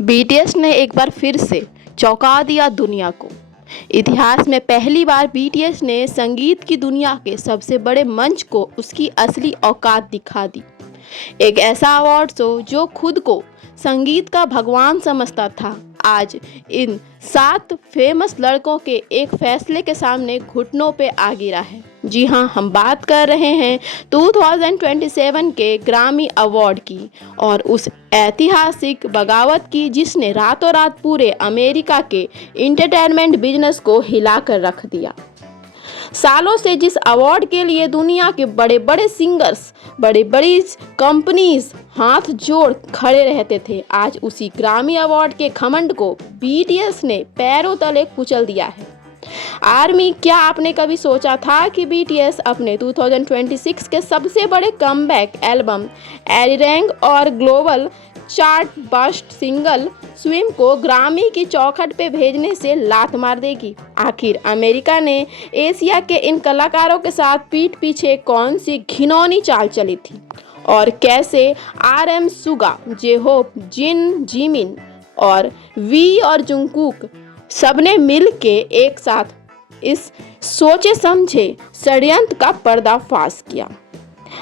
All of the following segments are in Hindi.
बीटीएस ने एक बार फिर से चौंका दिया दुनिया को। इतिहास में पहली बार बीटीएस ने संगीत की दुनिया के सबसे बड़े मंच को उसकी असली औकात दिखा दी। एक ऐसा अवार्ड शो जो खुद को संगीत का भगवान समझता था, आज इन 7 फेमस लड़कों के एक फैसले के सामने घुटनों पे आ गिरा है। जी हाँ, हम बात कर रहे हैं 2027 के ग्रामी अवार्ड की और उस ऐतिहासिक बगावत की जिसने रातों रात पूरे अमेरिका के एंटरटेनमेंट बिजनेस को हिलाकर रख दिया। सालों से जिस अवार्ड के लिए दुनिया के बड़े बड़े सिंगर्स, बड़ी बड़ी कंपनीज हाथ जोड़ खड़े रहते थे, आज उसी ग्रामी अवार्ड के घमंड को बीटीएस ने पैरों तले कुचल दिया है। आर्मी, क्या आपने कभी सोचा था कि बीटीएस अपने 2026 के सबसे बड़े कमबैक एल्बम एरिरैंग और global chart bust single swim को ग्रामी की चौखट पे भेजने से लात मार देगी? आखिर अमेरिका ने एशिया के इन कलाकारों के साथ पीठ पीछे कौन सी घिनौनी चाल चली थी और कैसे RM सुगा, जे-होप, जिन, जिमिन और वी और जुंगकुक सबने मिल के एक साथ इस सोचे समझे षड्यंत्र का पर्दाफाश किया।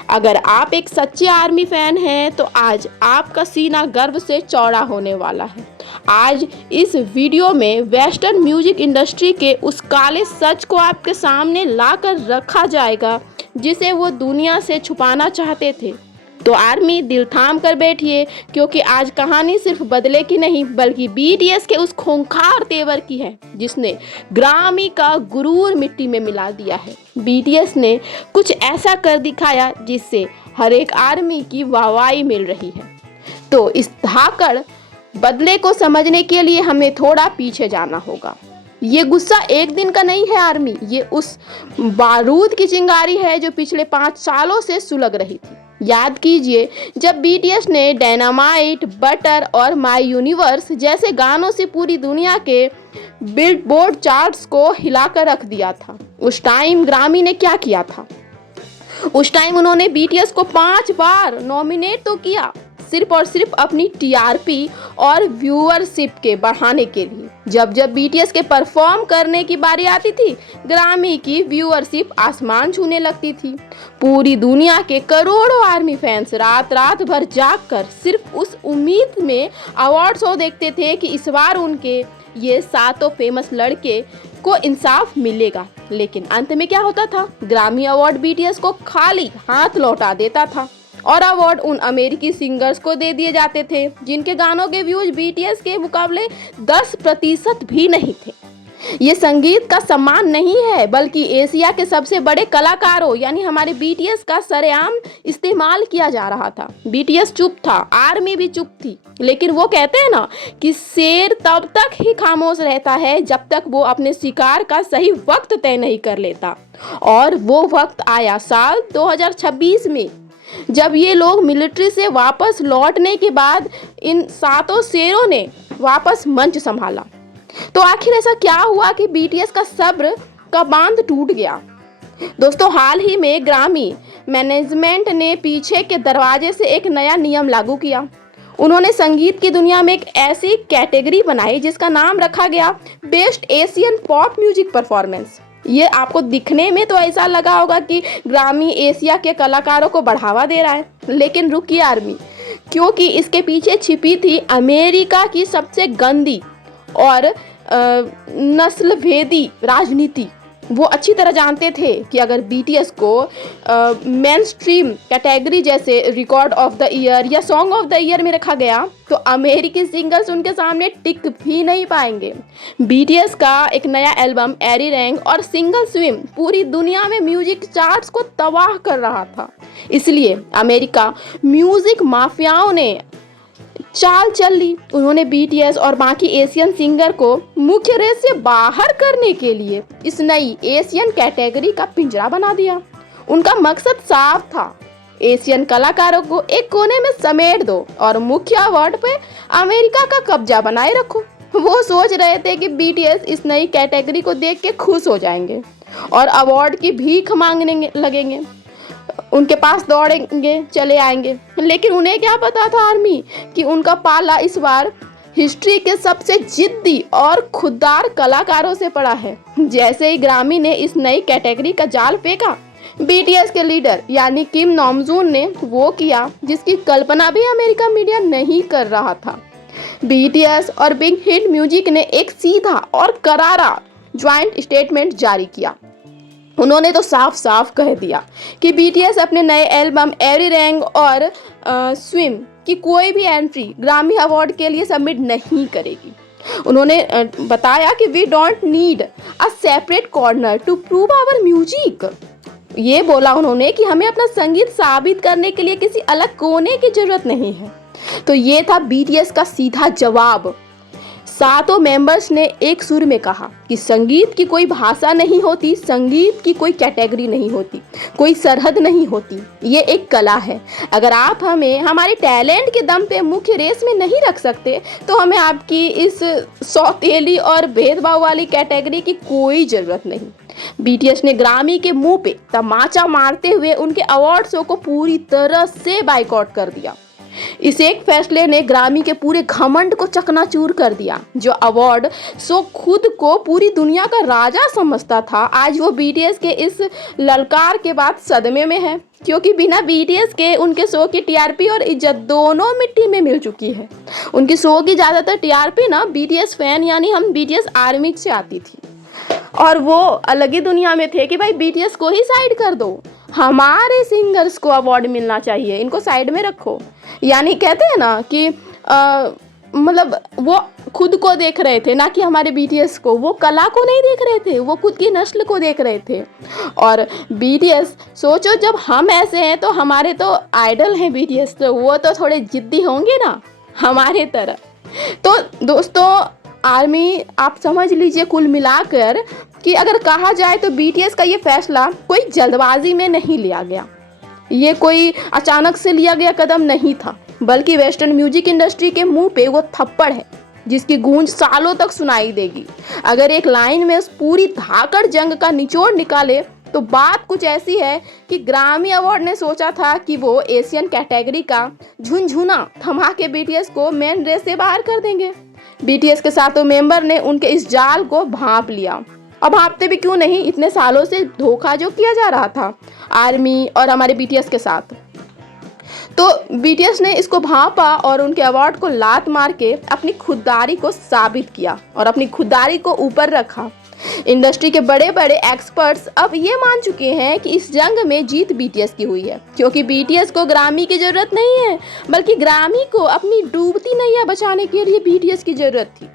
अगर आप एक सच्चे आर्मी फैन हैं तो आज आपका सीना गर्व से चौड़ा होने वाला है। आज इस वीडियो में वेस्टर्न म्यूजिक इंडस्ट्री के उस काले सच को आपके सामने लाकर रखा जाएगा जिसे वो दुनिया से छुपाना चाहते थे। तो आर्मी, दिल थाम कर बैठिए, क्योंकि आज कहानी सिर्फ बदले की नहीं बल्कि बीटीएस के उस खूंखार तेवर की है जिसने ग्रामी का गुरूर मिट्टी में मिला दिया है। बीटीएस ने कुछ ऐसा कर दिखाया जिससे हर एक आर्मी की वाहवाही मिल रही है। तो इस धाकड़ बदले को समझने के लिए हमें थोड़ा पीछे जाना होगा। ये गुस्सा एक दिन का नहीं है आर्मी, ये उस बारूद की चिंगारी है जो पिछले 5 सालों से सुलग रही थी। याद कीजिए, जब बीटीएस ने डायनामाइट, बटर और माय यूनिवर्स जैसे गानों से पूरी दुनिया के बिलबोर्ड चार्ट्स को हिलाकर रख दिया था। उस टाइम ग्रामी ने क्या किया था? उस टाइम उन्होंने बीटीएस को 5 बार नॉमिनेट तो किया, सिर्फ और सिर्फ अपनी टीआरपी और व्यूअरशिप के बढ़ाने के लिए। जब जब बीटीएस के परफॉर्म करने की बारी आती थी, ग्रामी की व्यूअरशिप आसमान छूने लगती थी। पूरी दुनिया के करोड़ों आर्मी फैंस रात रात भर जागकर सिर्फ उस उम्मीद में अवार्ड शो देखते थे कि इस बार उनके ये 7 फेमस लड़के को इंसाफ मिलेगा। लेकिन अंत में क्या होता था? ग्रामी अवार्ड बीटीएस को खाली हाथ लौटा देता था और अवार्ड उन अमेरिकी सिंगर्स को दे दिए जाते थे जिनके गानों के व्यूज बीटीएस के मुकाबले 10% भी नहीं थे। ये संगीत का सम्मान नहीं है बल्कि एशिया के सबसे बड़े कलाकारों यानी हमारे बीटीएस का सरेआम इस्तेमाल किया जा रहा था। बीटीएस चुप था, आर्मी भी चुप थी, लेकिन वो कहते हैं ना कि शेर तब तक ही खामोश रहता है जब तक वो अपने शिकार का सही वक्त तय नहीं कर लेता। और वो वक्त आया साल 2026 में, जब ये लोग मिलिट्री से वापस लौटने के बाद इन 7 शेरों ने वापस मंच संभाला। तो आखिर ऐसा क्या हुआ कि बीटीएस का सब्र का बांध टूट गया? दोस्तों, हाल ही में ग्रामी मैनेजमेंट ने पीछे के दरवाजे से एक नया नियम लागू किया। उन्होंने संगीत की दुनिया में एक ऐसी कैटेगरी बनाई जिसका नाम रखा गया best Asian pop music performance. ये आपको दिखने में तो ऐसा लगा होगा कि ग्रामी एशिया के कलाकारों को बढ़ावा दे रहा है, लेकिन रुकिए आर्मी, क्योंकि इसके पीछे छिपी थी अमेरिका की सबसे गंदी और नस्लभेदी राजनीति। वो अच्छी तरह जानते थे कि अगर बीटीएस को मेन स्ट्रीम कैटेगरी जैसे रिकॉर्ड ऑफ द ईयर या सॉन्ग ऑफ द ईयर में रखा गया तो अमेरिकी सिंगर्स उनके सामने टिक भी नहीं पाएंगे। बीटीएस का एक नया एल्बम एरिरैंग और सिंगल स्विम पूरी दुनिया में म्यूजिक चार्ट्स को तबाह कर रहा था। इसलिए अमेरिका म्यूजिक माफियाओं ने चाल चल ली। उन्होंने बीटीएस और बाकी एशियन सिंगर को मुख्य रेस से बाहर करने के लिए इस नई एशियन कैटेगरी का पिंजरा बना दिया। उनका मकसद साफ था, एशियन कलाकारों को एक कोने में समेट दो और मुख्य अवार्ड पे अमेरिका का कब्जा बनाए रखो। वो सोच रहे थे कि बीटीएस इस नई कैटेगरी को देख के खुश हो जाएंगे और अवार्ड की भीख मांगने लगेंगे। उनके पास दौड़ेंगे, चले आएंगे। लेकिन उन्हें क्या पता था आर्मी कि उनका पाला इस बार हिस्ट्री के सबसे जिद्दी और खुददार कलाकारों से पड़ा है। जैसे ही ग्रामी ने इस नई कैटेगरी का जाल फेंका, बीटीएस के लीडर यानी किम नॉमजून ने वो किया जिसकी कल्पना भी अमेरिका मीडिया नहीं कर रहा था। बीटीएस और बिग हिट म्यूजिक ने एक सीधा और करारा ज्वाइंट स्टेटमेंट जारी किया। उन्होंने तो साफ साफ कह दिया कि बीटीएस अपने नए एल्बम एवरी रैंक और स्विम की कोई भी एंट्री ग्रामी अवार्ड के लिए सबमिट नहीं करेगी। उन्होंने बताया कि we don't need a separate corner to prove our music. ये बोला उन्होंने कि हमें अपना संगीत साबित करने के लिए किसी अलग कोने की जरूरत नहीं है। तो ये था बीटीएस का सीधा जवाब। सातों मेंबर्स ने एक सुर में कहा कि संगीत की कोई भाषा नहीं होती, संगीत की कोई कैटेगरी नहीं होती, कोई सरहद नहीं होती, ये एक कला है। अगर आप हमें हमारे टैलेंट के दम पे मुख्य रेस में नहीं रख सकते तो हमें आपकी इस सौतेली और भेदभाव वाली कैटेगरी की कोई ज़रूरत नहीं। बीटीएस ने ग्रामी के मुंह पे तमाचा मारते हुए उनके अवार्ड शो को पूरी तरह से बाइकआउट कर दिया। इस एक फैसले ने ग्रामी के पूरे घमंड को चकनाचूर कर दिया। जो अवार्ड शो खुद को पूरी दुनिया का राजा समझता था, आज वो बीटीएस के इस ललकार के बाद सदमे में है, क्योंकि बिना बीटीएस के उनके शो की टीआरपी और इज्जत दोनों मिट्टी में मिल चुकी है। उनके शो की ज़्यादातर टीआरपी ना बीटीएस फैन यानी हम बीटीएस आर्मी से आती थी, और वो अलग ही दुनिया में थे कि भाई बीटीएस को ही साइड कर दो, हमारे सिंगर्स को अवार्ड मिलना चाहिए, इनको साइड में रखो। यानी कहते हैं ना कि मतलब वो खुद को देख रहे थे, ना कि हमारे बीटीएस को। वो कला को नहीं देख रहे थे, वो खुद की नस्ल को देख रहे थे। और बीटीएस सोचो, जब हम ऐसे हैं तो हमारे तो आइडल हैं बीटीएस, तो वो तो थोड़े जिद्दी होंगे ना हमारे तरह। तो दोस्तों, आर्मी आप समझ लीजिए कुल मिलाकर कि अगर कहा जाए तो बीटीएस का ये फैसला कोई जल्दबाजी में नहीं लिया गया, ये कोई अचानक से लिया गया कदम नहीं था, बल्कि वेस्टर्न म्यूजिक इंडस्ट्री के मुंह पे वो थप्पड़ है जिसकी गूंज सालों तक सुनाई देगी। अगर एक लाइन में उस पूरी धाकड़ जंग का निचोड़ निकाले तो बात कुछ ऐसी है कि ग्रामी अवार्ड ने सोचा था कि वो एशियन कैटेगरी का झुनझुना थमा के बीटीएस को मेन रेस से बाहर कर देंगे। बीटीएस के सातों मेंबर ने उनके इस जाल को भांप लिया। अब भांपते भी क्यों नहीं, इतने सालों से धोखा जो किया जा रहा था आर्मी और हमारे बीटीएस के साथ, तो बीटीएस ने इसको भांपा और उनके अवार्ड को लात मार के अपनी खुददारी को साबित किया और अपनी खुददारी को ऊपर रखा। इंडस्ट्री के बड़े बड़े एक्सपर्ट्स अब ये मान चुके हैं कि इस जंग में जीत बीटीएस की हुई है, क्योंकि बीटीएस को ग्रामी की जरूरत नहीं है, बल्कि ग्रामी को अपनी डूबती नैया बचाने के लिए बीटीएस की जरूरत थी।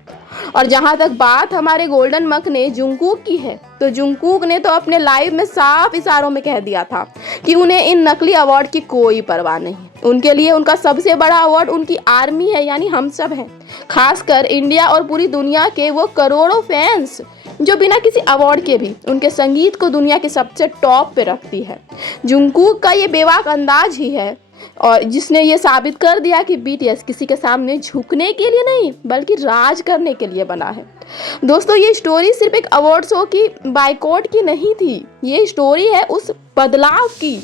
और जहां तक बात हमारे गोल्डन मक ने जुंगकुक की है, तो जुंगकुक ने तो अपने लाइव में साफ इशारों में कह दिया था कि उन्हें इन नकली अवार्ड की कोई परवाह नहीं। उनके लिए उनका सबसे बड़ा अवार्ड उनकी आर्मी है, यानी हम सब हैं, खासकर इंडिया और पूरी दुनिया के वो करोड़ों फैंस जो बिना किसी अवार्ड के भी उनके संगीत को दुनिया के सबसे टॉप पे रखती है। जुंगकुक का ये बेबाक अंदाज ही है और जिसने ये साबित कर दिया कि बीटीएस किसी के सामने झुकने के लिए नहीं, बल्कि राज करने के लिए बना है। दोस्तों, ये स्टोरी सिर्फ एक अवार्ड शो की बाइकआउट की नहीं थी, ये स्टोरी है उस बदलाव की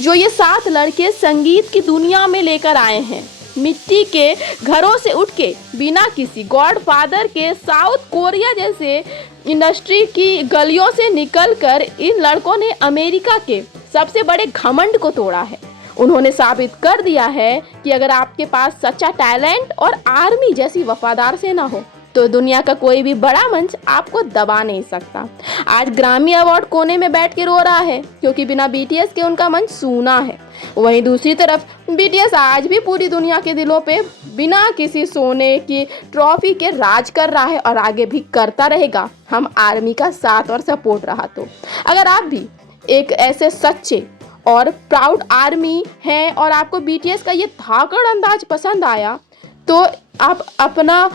जो ये 7 लड़के संगीत की दुनिया में लेकर आए हैं। मिट्टी के घरों से उठ के, बिना किसी गॉडफादर के, साउथ कोरिया जैसे इंडस्ट्री की गलियों से निकलकर इन लड़कों ने अमेरिका के सबसे बड़े घमंड को तोड़ा है। उन्होंने साबित कर दिया है कि अगर आपके पास सच्चा टैलेंट और आर्मी जैसी वफादार सेना हो तो दुनिया का कोई भी बड़ा मंच आपको दबा नहीं सकता। आज ग्रामी अवार्ड कोने में बैठ के रो रहा है क्योंकि बिना बीटीएस के उनका मंच सूना है। वहीं दूसरी तरफ बीटीएस आज भी पूरी दुनिया के दिलों पे बिना किसी सोने की ट्रॉफी के राज कर रहा है और आगे भी करता रहेगा, हम आर्मी का साथ और सपोर्ट रहा तो। अगर आप भी एक ऐसे सच्चे और प्राउड आर्मी हैं और आपको बीटीएस का ये धाकड़ अंदाज पसंद आया तो आप अपना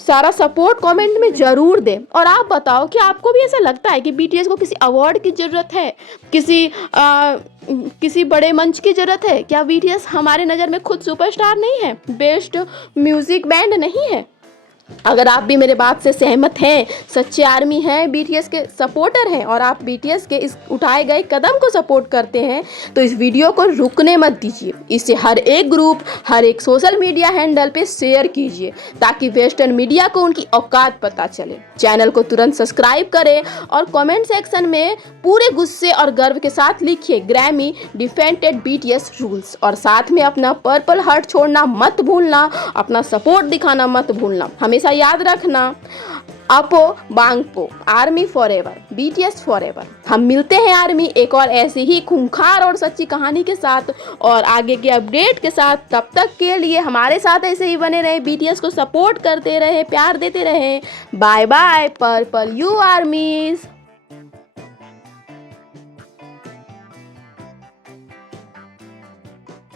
सारा सपोर्ट कमेंट में ज़रूर दें। और आप बताओ कि आपको भी ऐसा लगता है कि बीटीएस को किसी अवार्ड की ज़रूरत है, किसी बड़े मंच की ज़रूरत है? क्या बीटीएस हमारे नज़र में खुद सुपरस्टार नहीं है, बेस्ट म्यूज़िक बैंड नहीं है? अगर आप भी मेरे बात से सहमत हैं, सच्चे आर्मी हैं, बीटीएस के सपोर्टर हैं और आप बीटीएस के इस उठाए गए कदम को सपोर्ट करते हैं, तो इस वीडियो को रुकने मत दीजिए। इसे हर एक ग्रुप, हर एक सोशल मीडिया हैंडल पे शेयर कीजिए ताकि वेस्टर्न मीडिया को उनकी औकात पता चले। चैनल को तुरंत सब्सक्राइब करें और कमेंट सेक्शन में पूरे गुस्से और गर्व के साथ लिखिए ग्रैमी डिफेंडेड बीटीएस रूल्स, और साथ में अपना पर्पल हार्ट छोड़ना मत भूलना, अपना सपोर्ट दिखाना मत भूलना। हमेशा याद रखना, अपो बांगपो, आर्मी फॉरएवर, बीटीएस फॉरएवर। हम मिलते हैं आर्मी एक और ऐसी ही खूंखार और सच्ची कहानी के साथ और आगे के अपडेट के साथ। तब तक के लिए हमारे साथ ऐसे ही बने रहे, बीटीएस को सपोर्ट करते रहे, प्यार देते रहे। Bye bye purple you आर्मीज।